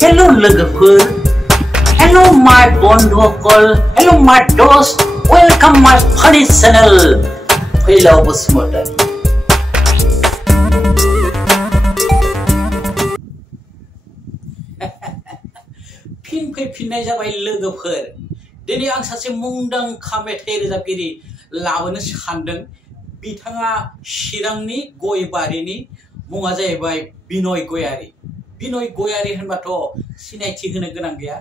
Hello लोगोफोर, hello my बन्धुफोर, hello my दोस्त, welcome my funny channel. फैलाव बसुमतारी। फिन फैफिननाय जाबाय लोगोफोर। दिनै आं सासे मुंदांखा मेथाइ रोजाबगिरि लाबोनो सानदों। बिथाङा चिरांनि गयबारिनि, मुङा जाहैबाय बिनय गयारी। बिनय गयारी होनबाथ' सिनायथि होनो गोनां गैया,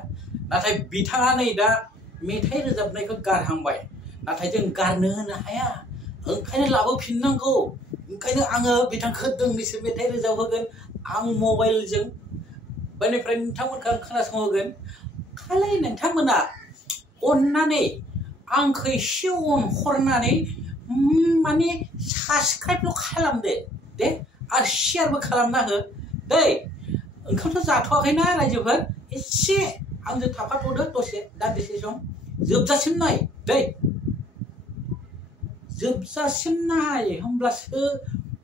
नाथाय बिथाङा नै दा मेथाइ रोजाबनायखौ गारहांबाय, नाथाय जों गारनो होनो हाया, ओंखायनो लाबोफिननांगौ। ओंखायनो आङो बिथांखौ दोंनैसो मेथाइ रोजाबहोगोन आं मबाइलजों, बेनिफ्राय नोंथांमोनखौ आं खोनासंहोगोन। खालि नोंथांमोना अननानै आंखौ एसे अनहरनानै माने साबस्क्राइबल' खालामदो दे, आरो शेयारबो खालामना हो दै। ओंखामथ' जाथ'वाखैना रायजोफोर, एसे आंजों थाफाथ'दो दसे दान्दिसे सम, जोबजासिम नाय दै, जोबजासिम नाय, होमब्लासो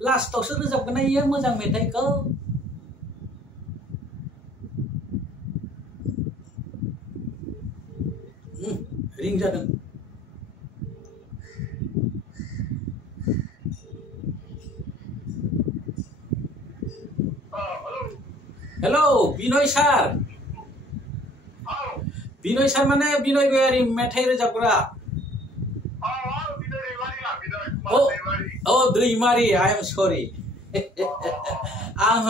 लास्टावसो रोजाबगोन इयो मोजां मेथाइखौ। रिं जादों। हेलो बिनय सार। बिनय सार माने बिनय गयारी मेथाइ रोजाबग्रा। Oh Daimary, I am sorry. आं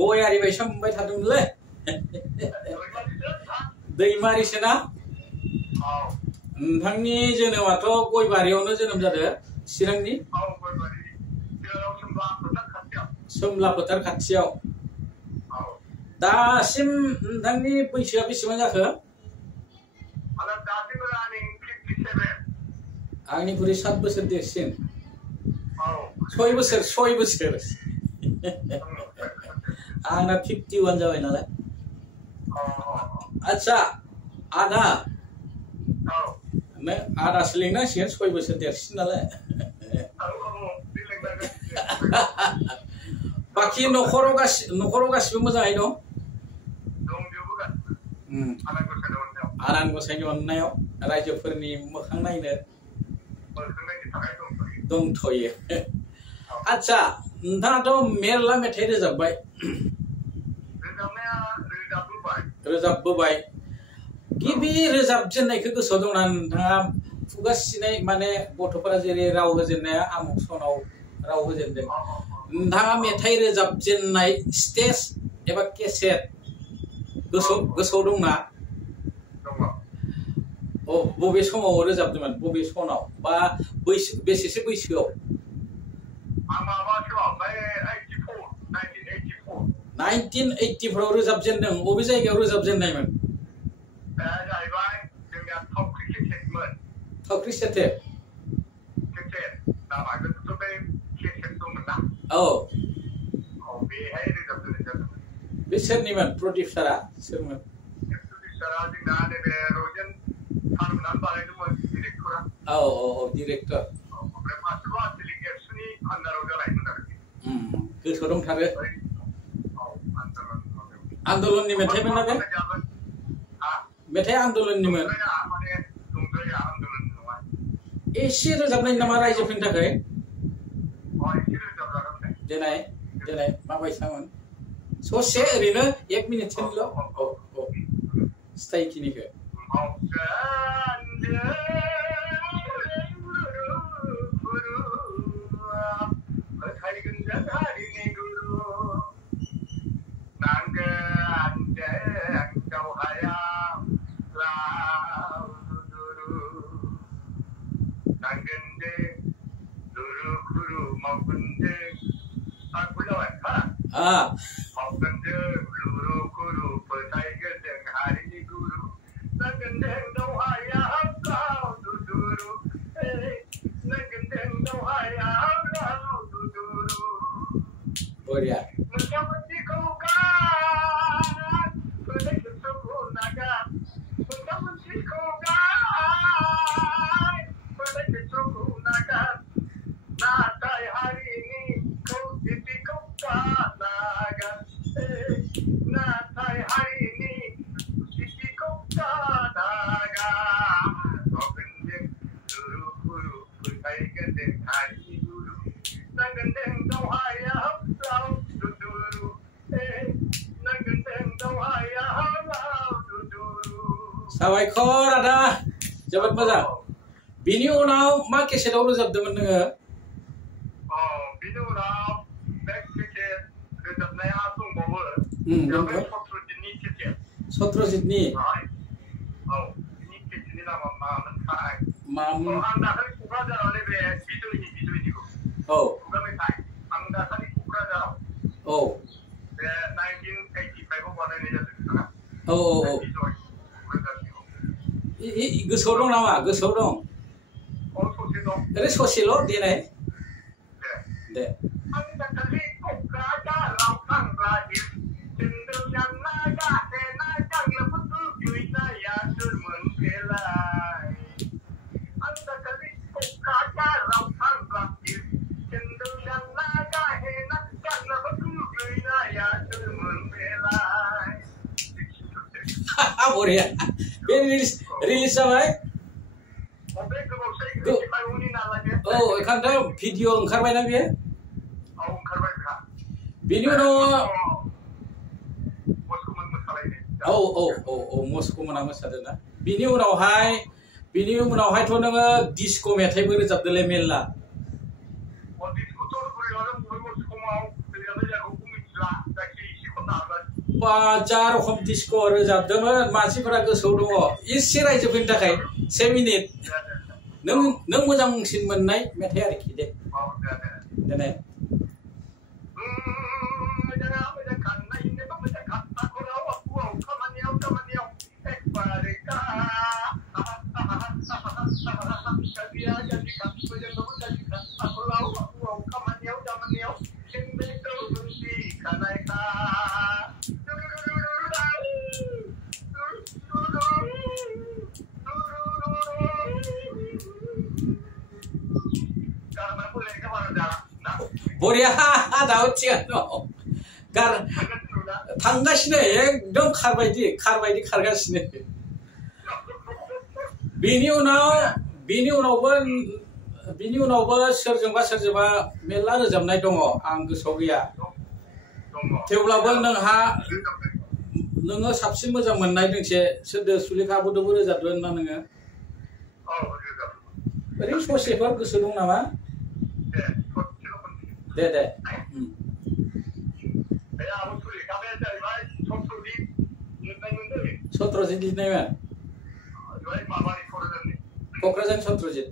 गयारी बायसा मोनबाय थादोंमोनलै। दैमारीसो ना? नोंथांनि जोनोमाथ' गयबारियावनो जोनोम जादों, चिरांनि सोमला फोथार खाथियाव। दासिम नोंथांनि बैसोआ बेसेबां जाखो? आंनिख्रुइ 7 बोसोर देरसिन। 6 बोसोर। आंना 51 जाबाय नालाय। आच्छा आदा, आदासो लिंनांसिगोन, 6 बोसोर देरसिन नालाय। बाखि न'खराव गासिबो मोजाङै दं? आनान गसाइनि अननायाव रायजोफोरनि मोखां नायनो दंथ'यो। आच्छा, नोंथाङाथ' मेरला मेथाइ रोजाबबाय, रोजाबबोबाय। गिबि रोजाबजेननायखौ गोसोआव दंना नोंथाङा? खुगा सिनाय माने गथ'फोरा जेरै राव होजेननाया आमुक सनाव राव होजेनदों, नोंथाङा मेथाइ रोजाबजेननाय स्टेज एबा केसेट गोसोआव दंना? बबे समाव रोजाबदोंमोन, बबे सनाव, बा बेसेसो बैसोआव? 1984 रोजाबजेनदों। बबे जायगायाव रोजाबजेननायमोन? थावख्रि सेटेप। औ, बे सोरनिमोन प्रडिउसारा? सोरमोन? औ, डिरेक्टर। गोसोआव दंथारो। आन्दलननि मेथाइमोन ना बे? मेथाइ आन्दलननिमोन। एसे रोजाबनाय नामा रायजोफोरनि थाखाय? देनाय माबायसामोन? ससे ओरैनो 1 मिनिटसोनिल'। औ स्टाइलखिनिखौ। बरिया। साबायखर आदा जोबोद मोजां बिनि उनाव मा केसेटआव रोजाबदोंमोन नोङो बिनि उनाव बे केसेट रोजाबनाया दंबावो सत्रजितनि औ बिनि केसेटनि नामा मामोनथाय मामोन आं दाखालि क'क्राझाराव नैबे बिजयनिखौ औ खुगा मेथाइ आं दाखालि क'क्राझाराव औ बे 1985 आव बानायनाय जादों नोंथाङा औ गोसोआव दं नामा गोसोआव दं ससे दं ओरै ससेल' देनाय दे आं दाखालि क'क्राझाराव थांब्लायो जोंदों जाना गाहेना गांनाफोरखौ गैनाया सोरमोन बेलाय आं दाखालि क'क्राझाराव थांब्लायो जोंदों जाना गाहेना गांनाफोरखौ गैनाया सोरमोन बेलाय बरिया बे रिलिज जाबाय औ ओंखारदों भिडिअ ओंखारबायना बेयो बेनि उनाव औ मस्क'मोना मोसादोंना बिनि उनावहायथ' नोङो डिस्क' मेथाइबो रोजाबदोंलै मेरला जा रखम डिस्क' रोजाबदोंमोन मानसिफोरा गोसोआव दङ एसे रायजोफोरनि थाखाय से मिनिट नों मोजांसिन मोननाय मेथाइ आरोखि दे देनाय बरिया दाउ थिगानो दं थांगासिनो एकदम खारबायदि खारगासिनो बिनि उनावबो सोरजोंबा मेरला रोजाबनाय दङ आं गोसोआव गैया थेवब्लाबो नोङो साबसिन मोजां मोननाय दोंसे सोरदो सुलेखा बर'दोबो रोजाबदों ना नोङो ओरै ससेफोर गोसो दं नामा दे सत्रजित लिरनायमोन क'क्राझारनि सत्रजित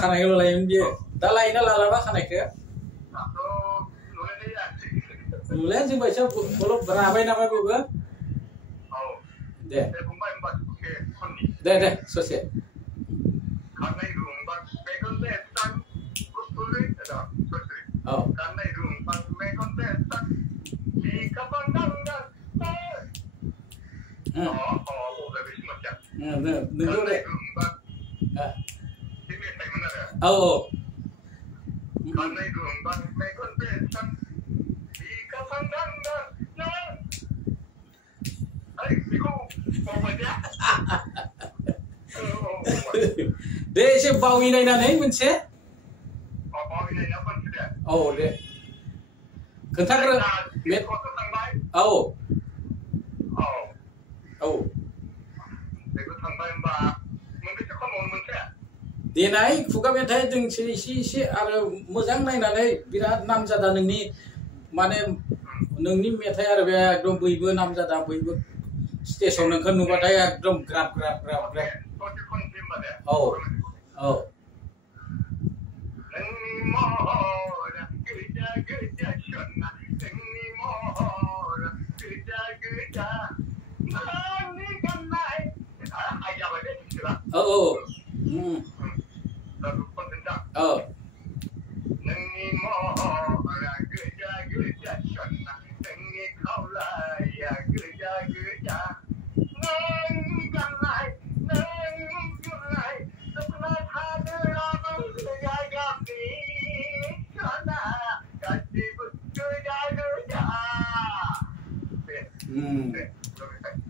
खानाय गोलाव लायोमोन बियो दा लायोना लालाबा खानायखौ नुलाया जों बायसा बलब राबाय नामा बेबो दे ससे दे एसे बावैनायनानै मोनसे औ दे खोन्थाग्रो देनाय खुगा मेथाइ दोंसे एसे आरो मोजां नायनानै बिराद नामजादा नोंनि माने नोंनि मेथाइ आरो बे एकदम बयबो नामजादा बयबो स्टेजआव नोंखौ नुबाथाय एकदम ग्राब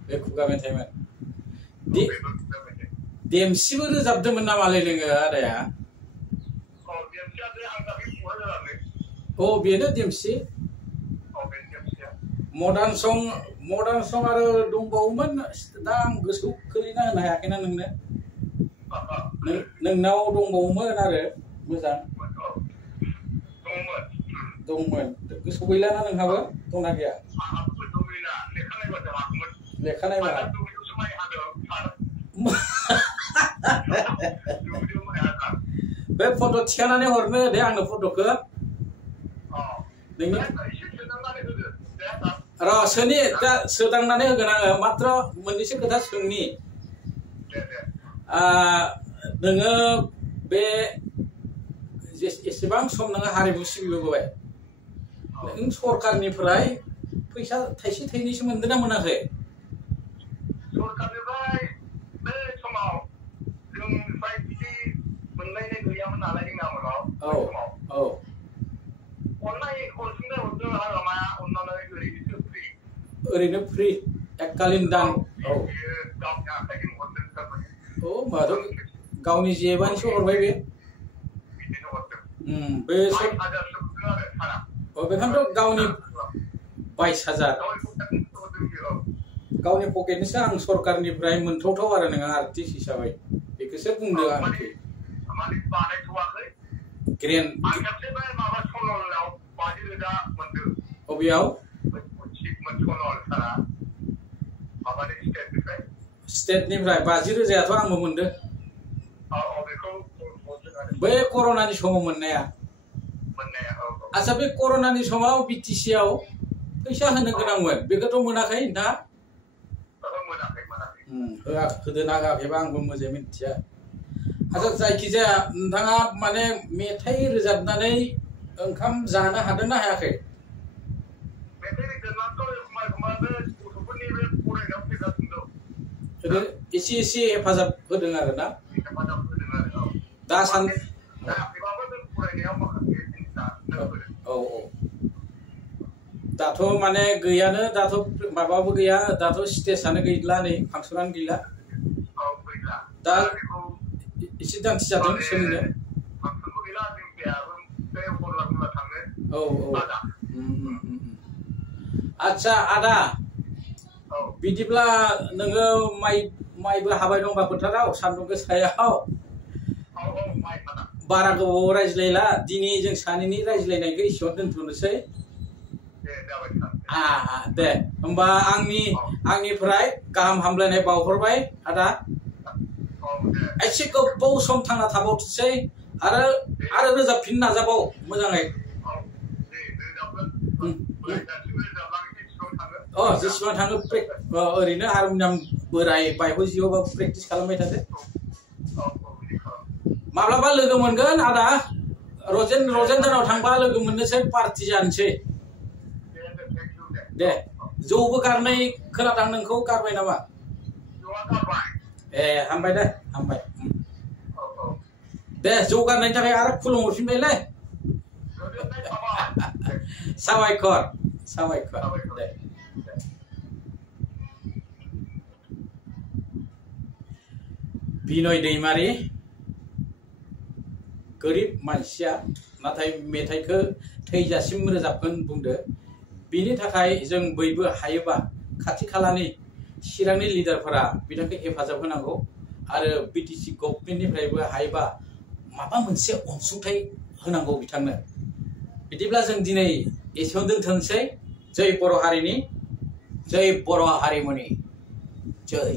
बे खुगा मेथाइमोन देमसिबो रोजाबदोंमोन नामालै नोङो आदाया बेनो देमसि मडार्न सं मडार्न सं आरो दंबावोमोन दा आं गोसोआव खोलैना होनो हायाखैना नोंनो नोंनाव दंबावोमोन आरो मोजां दंमोन गोसोआव गैलाना नोंहाबो दंना गैया लेखा नायबा बे फट' थिखांनानै हरनो दे आंनो फट'खौ नोंनि र' सोनि दा सोदांनानै होगोन आङो मात्र मोननैसो खोथा सोंनि नोङो बे एसेबां सम नोङो हारिमु सिबिबोबाय नों सरकारनिफ्राय फैसा थाइसे थाइनैसो मोनदों ना मोनाखै सरकारनिफ्राय बे समाव जोंनिफ्राय बिदि मोनलायनाय गैयामोन नालाय जोंना उनाव अनसुंथाइ हरदों हाग्रामाया अननानै ओरैनो फ्रि एककालीन दान गावनि आखाइजों हरदों होमबाथ' गावनि जेबानिसो हरबाय बे बिदिनो हरदों बे 22,000 बेखायनोथ' गावनि 22,000 गावनि पकेटनिसो आं सरकारनिफ्राय मोनथावथाव आरो नोङो आर्टिस्ट हिसाबै बेखौसो बुंदों आरोखि माने बानायथ'वाखै ग्रेन्ड आं खेबसे बे माबा सनलाव 50,000 मोनदों अबेयाव स्टेटनिफ्राय 50,000 आंबो मोनदों बै कर'नानि समाव मोननाया आच्छा बे कर'नानि समाव BTC आव फैसा होनो गोनांमोन बेखौथ' मोनाखै नोंथाङा होदोना होआखैबा आंबो मोजाङै मिथिया आच्छा जायखिजाया नोंथाङा माने मेथाइ रोजाबनानै ओंखाम जानो हादोंना हायाखै एसे एसे हेफाजाब होदों आरो ना दासान दाथ' माने गैयानो दाथ' माबाबो गैया दाथ' स्टेजआनो गैला नै फांसनानो गैला दा एसे दान्थि जादों सोलिनो आच्छा आदा बिदिब्ला नोङो माइबो हाबाय दंबा फोथाराव सान्दुं गोसायाव बारा गोबाव रायज्लायला दिनै जों सानैनि रायज्लायनायखौ एसेयावनो दोनथ'नोसै दे होमबा आंनिफ्राय गाहाम हामलायनाय बावहरबाय आदा एसे गोबाव सम थांना थाबावथोसै आरो रोजाबफिननो नाजाबाव मोजाङै जेसेबां थाङो ओरैनो हारमनियाम बोराय बायबो जिउआवबाबो प्रेक्टिस खालामबाय थादो माब्लाबा लोगो मोनगोन आदा रजेन्द्रनाव थांबा लोगो मोननोसै पार्टि जानोसै दे जौबो गारनाय खोनादों नोंखौ गारबाय नामा हामबाय दे हामबाय दे जौ गारनायनि थाखाय आरो खुलुमहरफिनबायलै साबायखर दे बिनय दैमारि गोरिब मानसिया नाथाय मेथाइखौ थैजासिम रोजाबगोन बुंदो बिनि थाखाय जों बयबो हायोबा खाथि खालानि चिरांनि लिडारफोरा बिथांखौ हेफाजाब होनांगौ आरो BTC गभर्नमेन्टनिफ्रायबो हायोबा माबा मोनसे अनसुंथाइ होनांगौ बिथांनो बिदिब्ला जों दिनै एसेयावनो दोनथ'नोसै जय बर' हारिनि जय बर' हारिमुनि जय